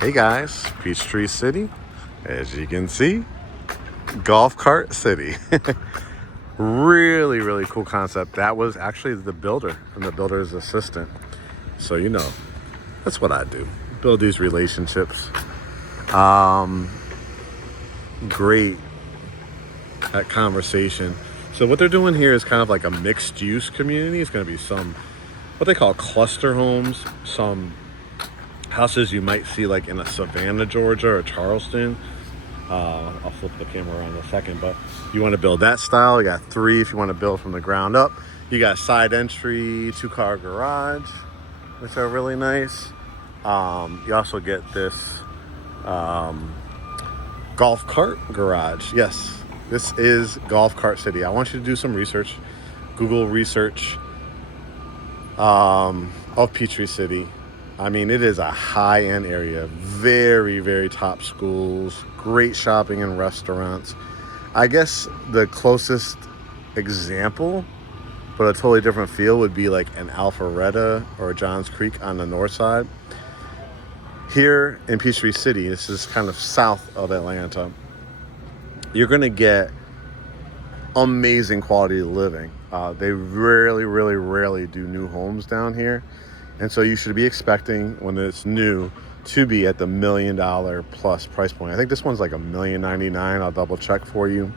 Hey guys, Peachtree City, as you can see, golf cart city. Really, really cool concept. That was actually the builder and the builder's assistant. So, that's what I do. Build these relationships. Great at conversation. So what they're doing here is kind of like a mixed use community. It's going to be some, what they call cluster homes, some houses you might see like in a Savannah, Georgia or Charleston. I'll flip the camera around in a second, but you want to build that style. You got 3 if you want to build from the ground up. You got side entry, 2-car garage, which are really nice. You also get this golf cart garage. Yes, this is Golf Cart City. I want you to do some research, Google research of Peachtree City. I mean, it is a high-end area, very, very top schools, great shopping and restaurants. I guess the closest example, but a totally different feel, would be like an Alpharetta or a Johns Creek on the north side. Here in Peachtree City, this is kind of south of Atlanta, you're going to get amazing quality of living. They rarely do new homes down here. And so you should be expecting, when it's new, to be at the $1 million plus price point. I think this one's like $1,099,000. I'll double check for you.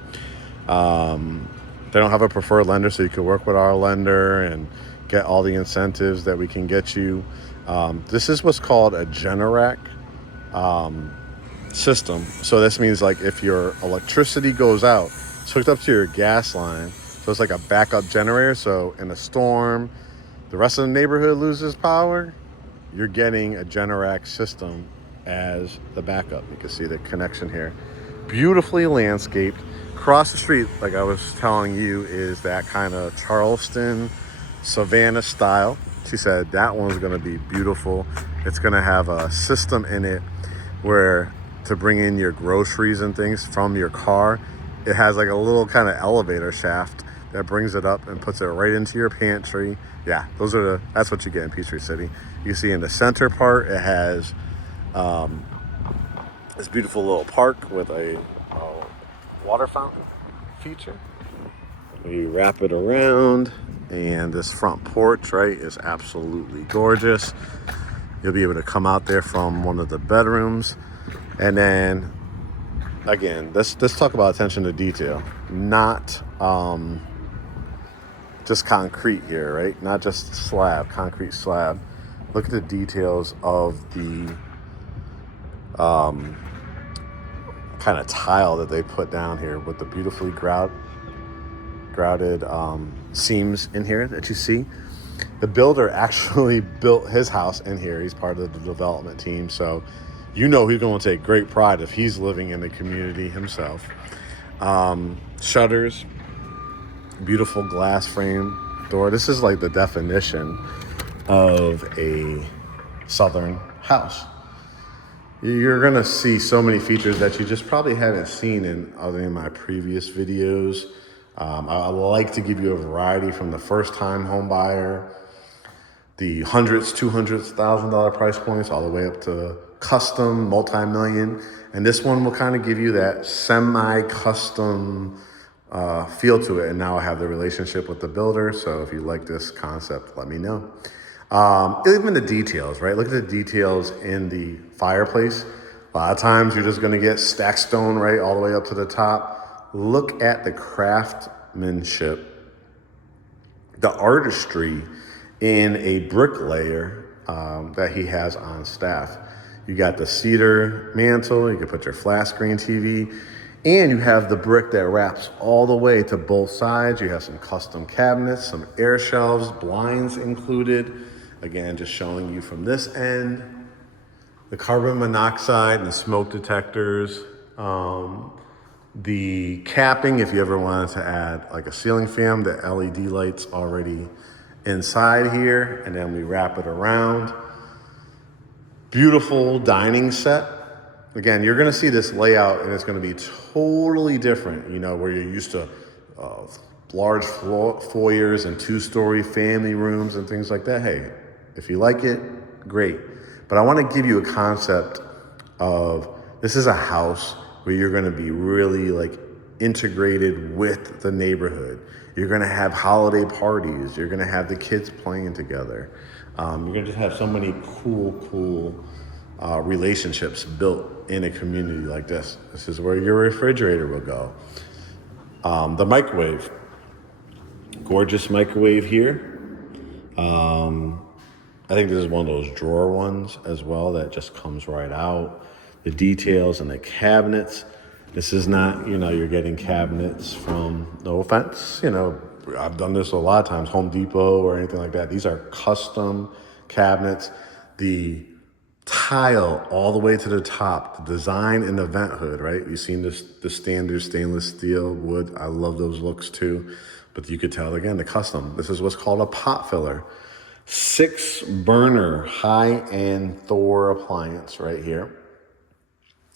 They don't have a preferred lender, so you could work with our lender and get all the incentives that we can get you. This is what's called a Generac system. So this means like if your electricity goes out, it's hooked up to your gas line. So it's like a backup generator. So in a storm, the rest of the neighborhood loses power, you're getting a Generac system as the backup. You can see the connection here. Beautifully landscaped. Across the street, like I was telling you, is that kind of Charleston, Savannah style. She said that one's going to be beautiful. It's going to have a system in it where to bring in your groceries and things from your car, it has like a little kind of elevator shaft that brings it up and puts it right into your pantry. Yeah, that's what you get in Peachtree City. You see in the center part, it has this beautiful little park with a water fountain feature. We wrap it around, and this front porch, right, is absolutely gorgeous. You'll be able to come out there from one of the bedrooms. And then, again, let's talk about attention to detail. Not just concrete here, right? Not just slab, concrete slab. Look at the details of the kind of tile that they put down here with the beautifully grouted seams in here that you see. The builder actually built his house in here. He's part of the development team, so he's going to take great pride if he's living in the community himself. Shutters, beautiful glass frame door. This is like the definition of a southern house. You're going to see so many features that you just probably haven't seen in other than my previous videos. I like to give you a variety from the first-time home buyer, the hundreds, $200,000, $1,000 price points, all the way up to custom, multi-million. And this one will kind of give you that semi-custom feel to it. And now I have the relationship with the builder. So if you like this concept, let me know. Even the details, right? Look at the details in the fireplace. A lot of times you're just going to get stacked stone, right, all the way up to the top. Look at the craftsmanship, the artistry in a bricklayer that he has on staff. You got the cedar mantle. You can put your flat screen TV. And you have the brick that wraps all the way to both sides. You have some custom cabinets, some air shelves, blinds included. Again, just showing you from this end, the carbon monoxide and the smoke detectors, the capping, if you ever wanted to add like a ceiling fan, the LED lights already inside here, and then we wrap it around. Beautiful dining set. Again, you're going to see this layout, and it's going to be totally different, where you're used to large foyers and 2-story family rooms and things like that. Hey, if you like it, great. But I want to give you a concept of this is a house where you're going to be really like integrated with the neighborhood. You're going to have holiday parties. You're going to have the kids playing together. You're going to just have so many cool relationships built in a community like this. This is where your refrigerator will go. The microwave, gorgeous microwave here. I think this is one of those drawer ones as well that just comes right out. The details and the cabinets. This is not, you're getting cabinets from, no offense, I've done this a lot of times, Home Depot or anything like that. These are custom cabinets. The tile all the way to the top, the design in the vent hood, right? You've seen the standard stainless steel wood. I love those looks too. But you could tell, again, the custom. This is what's called a pot filler. 6-burner high-end Thor appliance right here.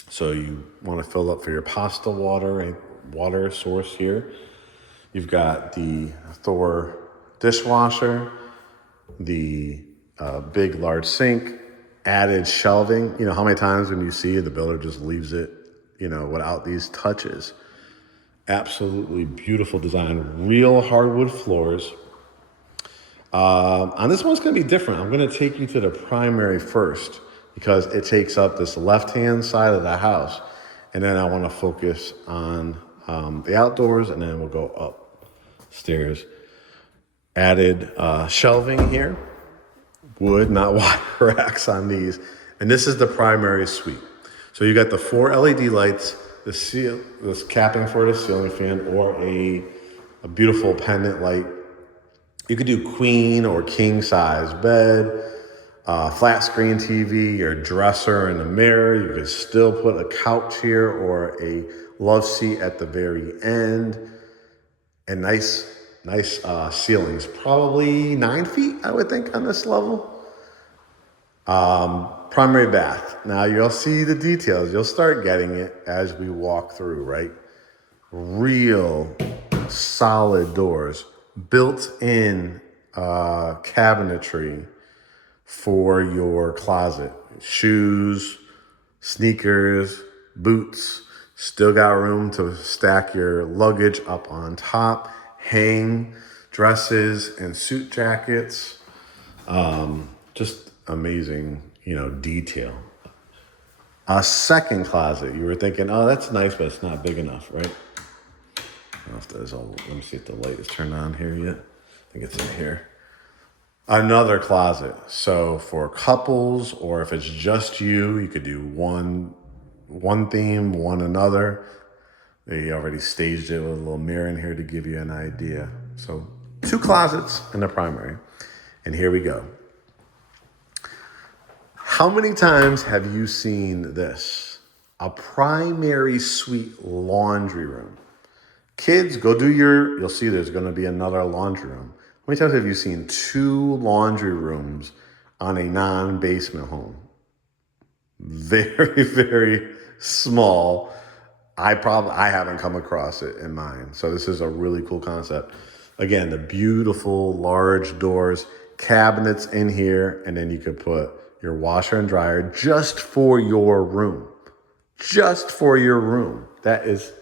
So you want to fill up for your pasta water, a water source here. You've got the Thor dishwasher, the big large sink, added shelving. How many times when you see the builder just leaves it, without these touches. Absolutely beautiful design, real hardwood floors. On this one's going to be different. I'm going to take you to the primary first because it takes up this left-hand side of the house. And then I want to focus on the outdoors, and then we'll go upstairs. Added shelving here. Wood, not wire racks on these. And this is the primary suite. So you got the 4 LED lights, this capping for the ceiling fan, or a beautiful pendant light. You could do queen or king size bed, flat screen TV, your dresser and a mirror. You could still put a couch here or a love seat at the very end. And nice ceilings, probably 9 feet, I would think, on this level. Primary bath. Now you'll see the details. You'll start getting it as we walk through, right? Real solid doors, built-in cabinetry for your closet. Shoes, sneakers, boots. Still got room to stack your luggage up on top. Hang dresses and suit jackets. Just amazing, detail. A second closet. You were thinking, oh, that's nice, but it's not big enough, right? I don't know if there's let me see if the light is turned on here yet. I think it's in here. Another closet. So for couples, or if it's just you, you could do one theme, one another. They already staged it with a little mirror in here to give you an idea. So 2 closets in the primary. And here we go. How many times have you seen this? A primary suite laundry room. Kids, go do you'll see there's going to be another laundry room. How many times have you seen 2 laundry rooms on a non-basement home? Very, very small. I haven't come across it in mine. So this is a really cool concept. Again, the beautiful large doors, cabinets in here, and then you could put your washer and dryer just for your room. Just for your room. That is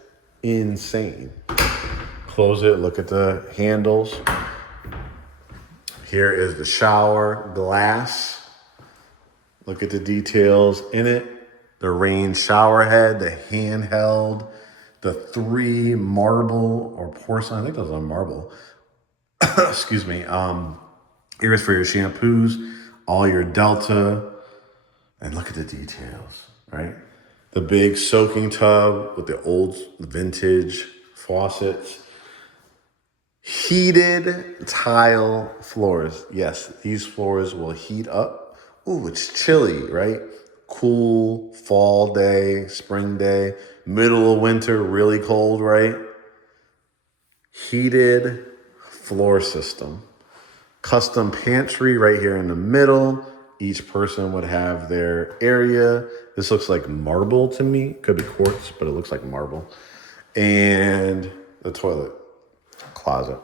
insane. Close it, look at the handles. Here is the shower glass. Look at the details in it. The rain shower head, the handheld, the 3 marble or porcelain, I think those are marble. Excuse me. Here's for your shampoos, all your Delta, and look at the details, right? The big soaking tub with the old vintage faucets. Heated tile floors. Yes, these floors will heat up. Ooh, it's chilly, right? Cool fall day, spring day, middle of winter, really cold, right? Heated floor system. Custom pantry right here in the middle. Each person would have their area. This looks like marble to me. Could be quartz, but it looks like marble. And the toilet closet.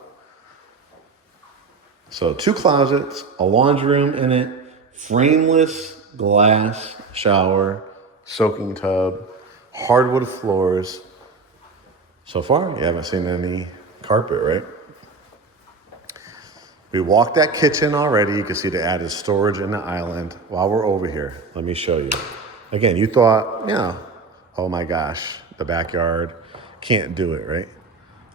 So 2 closets, a laundry room in it, frameless glass shower, soaking tub, hardwood floors. So far, you haven't seen any carpet, right? We walked that kitchen already. You can see the added storage in the island. While we're over here, let me show you. Again, you thought, oh my gosh, the backyard, can't do it, right?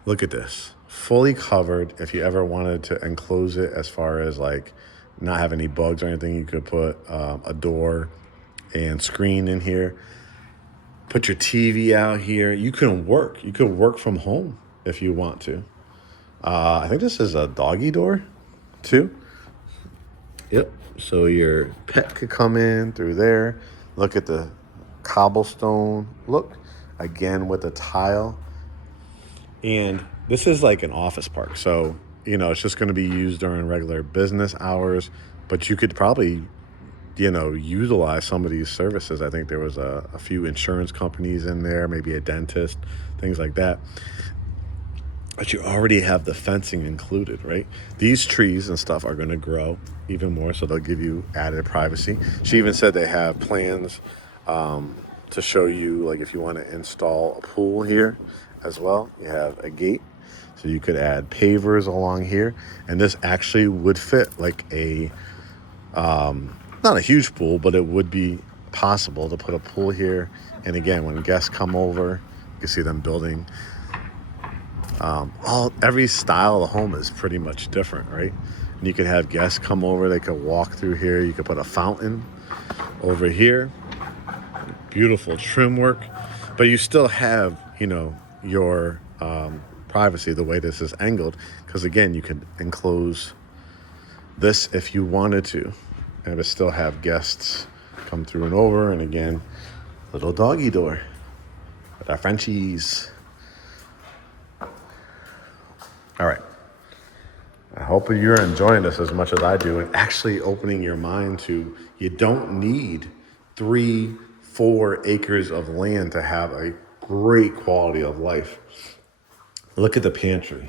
Look at this, fully covered. If you ever wanted to enclose it as far as like not have any bugs or anything, you could put a door and screen in here. Put your TV out here. You can work. You could work from home if you want to. I think this is a doggy door too. Yep. So your pet could come in through there. Look at the cobblestone look again with the tile. And this is like an office park. So, it's just going to be used during regular business hours, but you could probably, utilize some of these services. I think there was a few insurance companies in there, maybe a dentist, things like that. But you already have the fencing included, right? These trees and stuff are going to grow even more, so they'll give you added privacy. She even said they have plans to show you, like if you want to install a pool here as well. You have a gate, so you could add pavers along here. And this actually would fit like a, not a huge pool, but it would be possible to put a pool here. And again, when guests come over, you can see them building. Every style of the home is pretty much different, right? And you could have guests come over, they could walk through here. You could put a fountain over here. Beautiful trim work, but you still have, your privacy the way this is angled, because again, you could enclose this if you wanted to, and but still have guests come through and over. And again, little doggy door with our Frenchies. All right. I hope you're enjoying this as much as I do, and actually opening your mind to, you don't need 3-4 acres of land to have a great quality of life. Look at the pantry.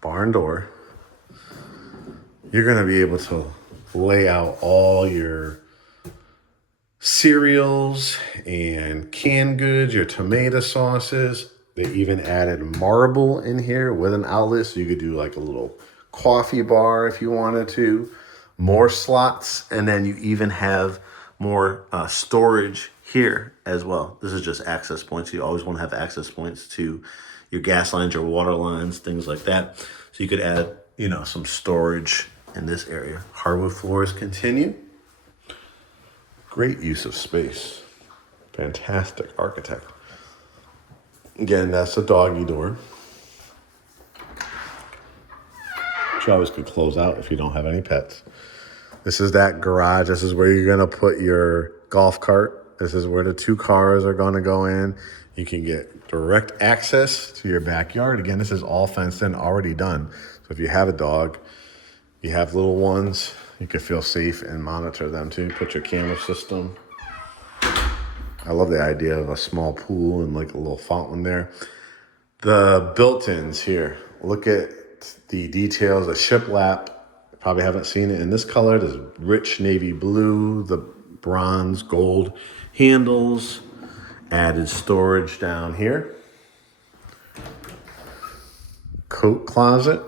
Barn door. You're going to be able to lay out all your cereals and canned goods, your tomato sauces. They even added marble in here with an outlet, so you could do like a little coffee bar if you wanted to. More slots, and then you even have more storage here as well. This is just access points. You always want to have access points to your gas lines, your water lines, things like that. So you could add, some storage in this area. Hardwood floors continue. Great use of space. Fantastic architect. Again, that's the doggy door. Which you always could close out if you don't have any pets. This is that garage. This is where you're going to put your golf cart. This is where the 2 cars are going to go in. You can get direct access to your backyard. Again, this is all fenced in, already done. So if you have a dog, you have little ones, you can feel safe and monitor them too. Put your camera system. I love the idea of a small pool and like a little fountain there. The built-ins here. Look at the details. The shiplap. Probably haven't seen it in this color. There's rich navy blue, the bronze gold handles, added storage down here. Coat closet.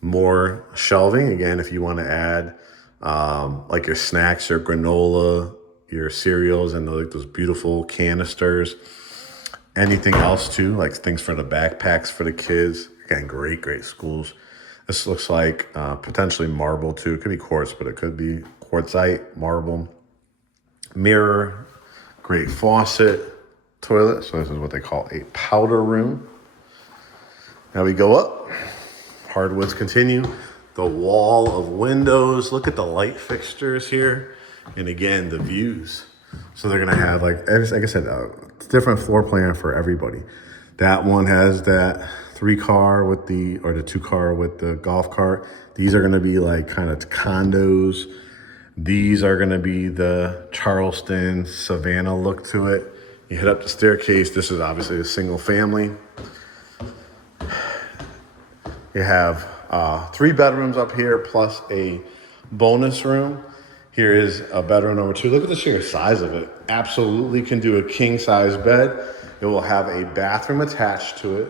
More shelving. Again, if you want to add like your snacks, your granola, your cereals, and like those beautiful canisters. Anything else too, like things for the backpacks for the kids. Again, great schools. This looks like potentially marble too. It could be quartz, but it could be quartzite, marble. Mirror, great faucet, toilet. So this is what they call a powder room. Now we go up. Hardwoods continue. The wall of windows. Look at the light fixtures here. And again, the views. So they're going to have, like I said, a different floor plan for everybody. That one has that 3-car with the 2-car with the golf cart. These are going to be like kind of condos. These are going to be the Charleston, Savannah look to it. You head up the staircase. This is obviously a single family. You have 3 bedrooms up here plus a bonus room. Here is a bedroom number 2. Look at the sheer size of it. Absolutely can do a king size bed. It will have a bathroom attached to it.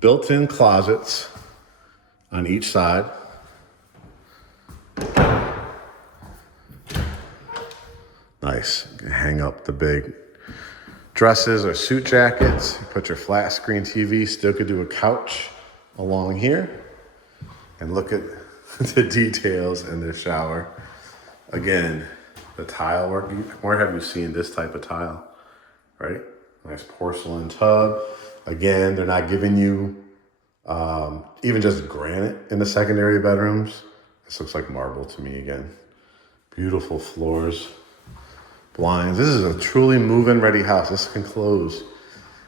Built-in closets on each side. Nice. You can hang up the big dresses or suit jackets. Put your flat screen TV. Still could do a couch along here. And look at the details in the shower. Again, the tile work. Where have you seen this type of tile, right? Nice porcelain tub. Again, they're not giving you even just granite in the secondary bedrooms. This looks like marble to me again. Beautiful floors, blinds. This is a truly move-in ready house. This can close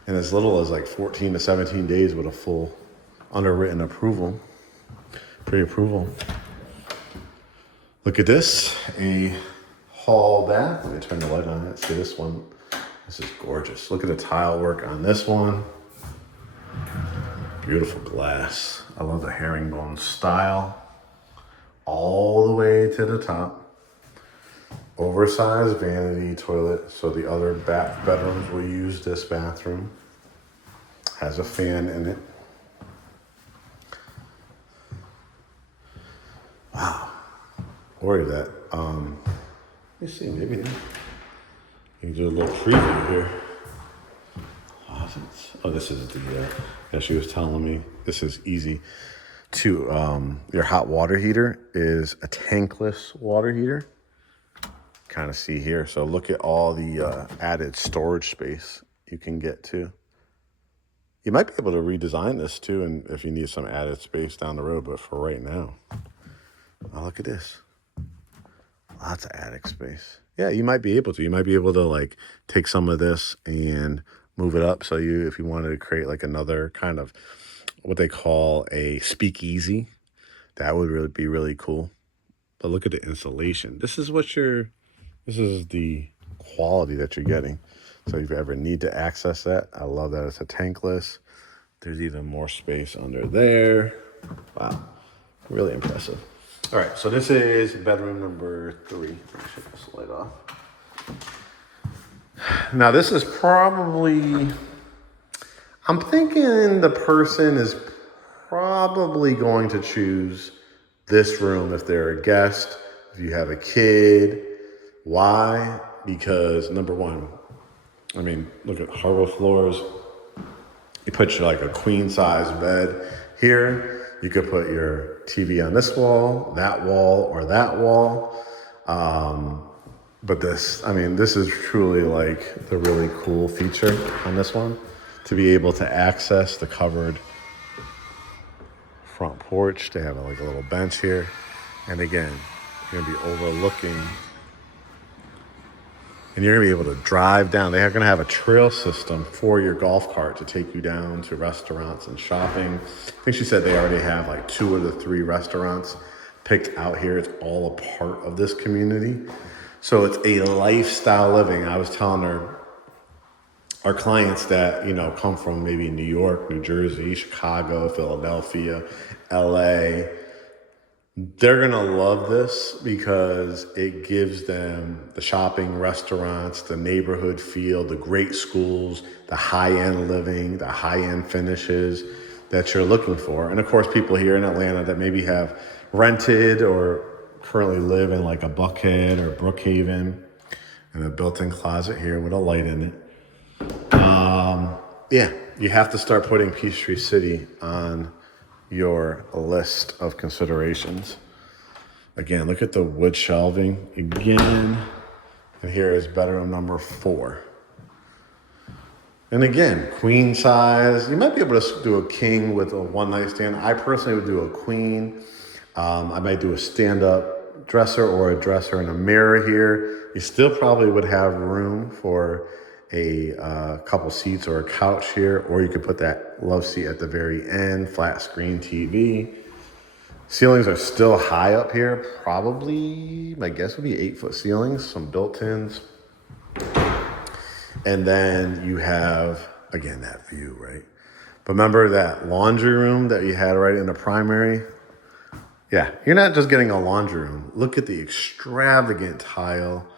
in as little as like 14 to 17 days with a full underwritten approval. Pre-approval. Look at this, a hall bath. Let me turn the light on it. See this one. This is gorgeous. Look at the tile work on this one. Beautiful glass. I love the herringbone style. All the way to the top. Oversized vanity toilet. So the other bedrooms will use this bathroom. Has a fan in it. Wow. Or that. Let me see, maybe not. You can do a little preview here. Closets. Oh, this is the, as she was telling me, this is easy to, your hot water heater is a tankless water heater. Kind of see here. So look at all the added storage space you can get to. You might be able to redesign this too, and if you need some added space down the road, but for right now, oh, look at this. Lots of attic space. Yeah, you might be able to. You might be able to like take some of this and move it up. So if you wanted to create like another kind of what they call a speakeasy, that would really be really cool. But look at the insulation. This is the quality that you're getting. So if you ever need to access that, I love that it's a tankless. There's even more space under there. Wow, really impressive. All right, so this is bedroom number 3. Let me shut this light off. Now this is probably, I'm thinking the person is probably going to choose this room if they're a guest, if you have a kid. Why? Because number one, I mean, look at hardwood floors. You put like a queen size bed here. You could put your TV on this wall, or that wall. But this is truly like the really cool feature on this one, to be able to access the covered front porch. They have like a little bench here. And again, you're gonna be overlooking, and you're gonna be able to drive down. They're gonna have a trail system for your golf cart to take you down to restaurants and shopping. I think she said they already have like 2 of the 3 restaurants picked out here. It's all a part of this community. So it's a lifestyle living. I was telling our clients that, come from maybe New York, New Jersey, Chicago, Philadelphia, LA, they're going to love this because it gives them the shopping, restaurants, the neighborhood feel, the great schools, the high-end living, the high-end finishes that you're looking for. And of course, people here in Atlanta that maybe have rented or currently live in like a Buckhead or Brookhaven, and a built-in closet here with a light in it. You have to start putting Peachtree City on your list of considerations. Again, look at the wood shelving again. And here is bedroom number 4. And again, queen size. You might be able to do a king with a one night stand. I personally would do a queen. I might do a stand-up dresser or a dresser and a mirror here. You still probably would have room for a couple seats or a couch here, or you could put that love seat at the very end, flat screen TV. Ceilings are still high up here. Probably, my guess would be 8-foot ceilings, some built-ins. And then you have, again, that view, right? But remember that laundry room that you had right in the primary? Yeah, you're not just getting a laundry room. Look at the extravagant tile.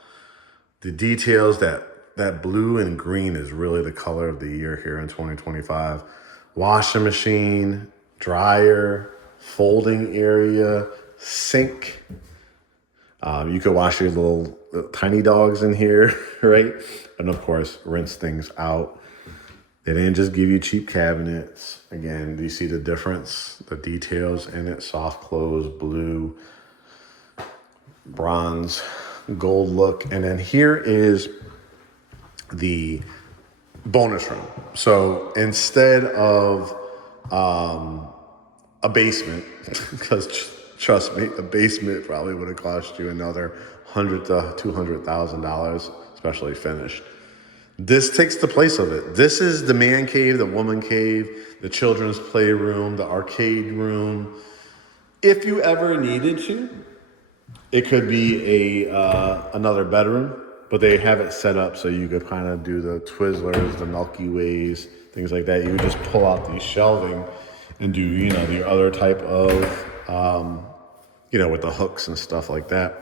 The details, that blue and green is really the color of the year here in 2025. Washing machine, dryer, folding area, sink. You could wash your little tiny dogs in here, right? And of course, rinse things out. They didn't just give you cheap cabinets. Again, do you see the difference? The details in it, soft close, blue, bronze, gold look. And then here is the bonus room. So instead of a basement, because trust me, a basement probably would have cost you another $100,000 to $200,000, especially finished. This takes the place of it. This is the man cave, the woman cave, the children's playroom, the arcade room. If you ever needed to, it could be another bedroom, but they have it set up so you could kind of do the Twizzlers, the Milky Ways, things like that. You would just pull out these shelving and do, the other type of, with the hooks and stuff like that.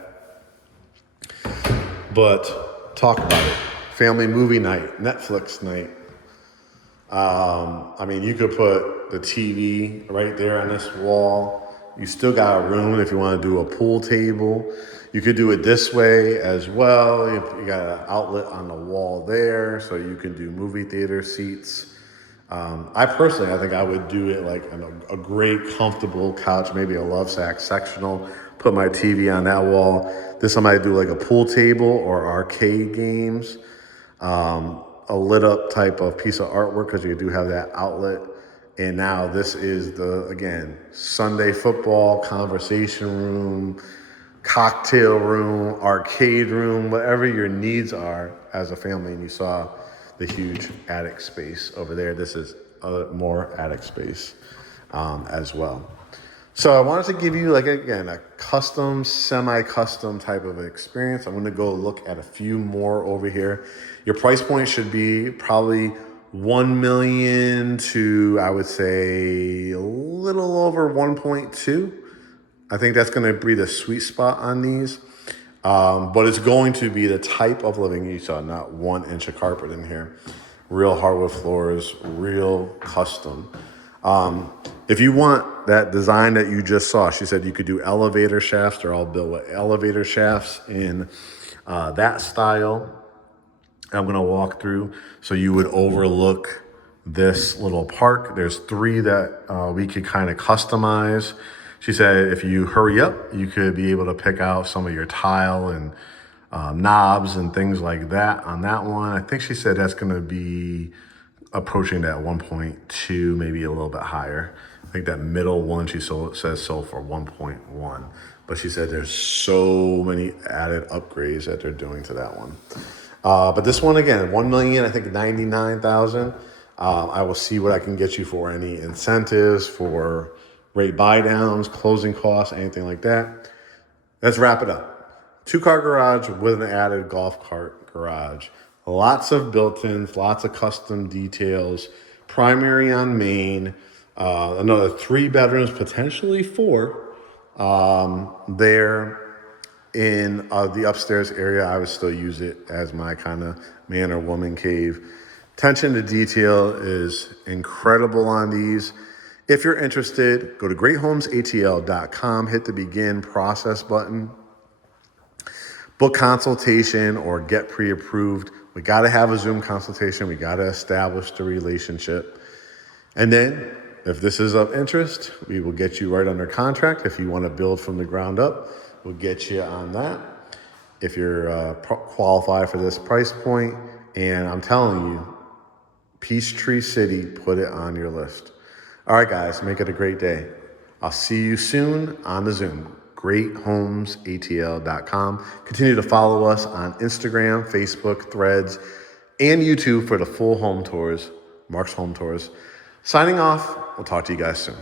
But talk about it. Family movie night, Netflix night. You could put the TV right there on this wall. You still got a room if you want to do a pool table. You could do it this way as well. You got an outlet on the wall there, so you can do movie theater seats. I think I would do it like a great comfortable couch, maybe a love sack sectional, put my TV on that wall. This I might do like a pool table or arcade games. A lit up type of piece of artwork because you do have that outlet. And now this is Sunday football, conversation room, cocktail room, arcade room, whatever your needs are as a family. And you saw the huge attic space over there. This is more attic space as well. So I wanted to give you a custom, semi-custom type of experience. I'm going to go look at a few more over here. Your price point should be probably 1 million to, I would say, a little over 1.2. I think that's going to be the sweet spot on these. But it's going to be the type of living you saw, not 1 inch of carpet in here. Real hardwood floors, real custom. If you want that design that you just saw, she said you could do elevator shafts. They're all built with elevator shafts in that style. I'm going to walk through so you would overlook this little park. There's 3 that we could kind of customize. She said if you hurry up, you could be able to pick out some of your tile and knobs and things like that on that one. I think she said that's going to be approaching that 1.2, maybe a little bit higher. I think that middle one she says sold for 1.1. But she said there's so many added upgrades that they're doing to that one. But this one, again, 1 million, I think 99,000. I will see what I can get you for any incentives, for rate buy downs, closing costs, anything like that. Let's wrap it up. 2-car garage with an added golf cart garage. Lots of built-ins, lots of custom details. Primary on main. Another 3 bedrooms, potentially 4 there. In the upstairs area, I would still use it as my kind of man or woman cave. Attention to detail is incredible on these. If you're interested, go to greathomesatl.com, hit the begin process button, book consultation or get pre-approved. We got to have a Zoom consultation. We got to establish the relationship. And then if this is of interest, we will get you right under contract. If you want to build from the ground up, we'll get you on that. If you're qualified for this price point, and I'm telling you, Peachtree City, put it on your list. All right, guys, make it a great day. I'll see you soon on the Zoom. GreatHomesATL.com. Continue to follow us on Instagram, Facebook, Threads, and YouTube for the full home tours, Mark's Home Tours. Signing off. We'll talk to you guys soon.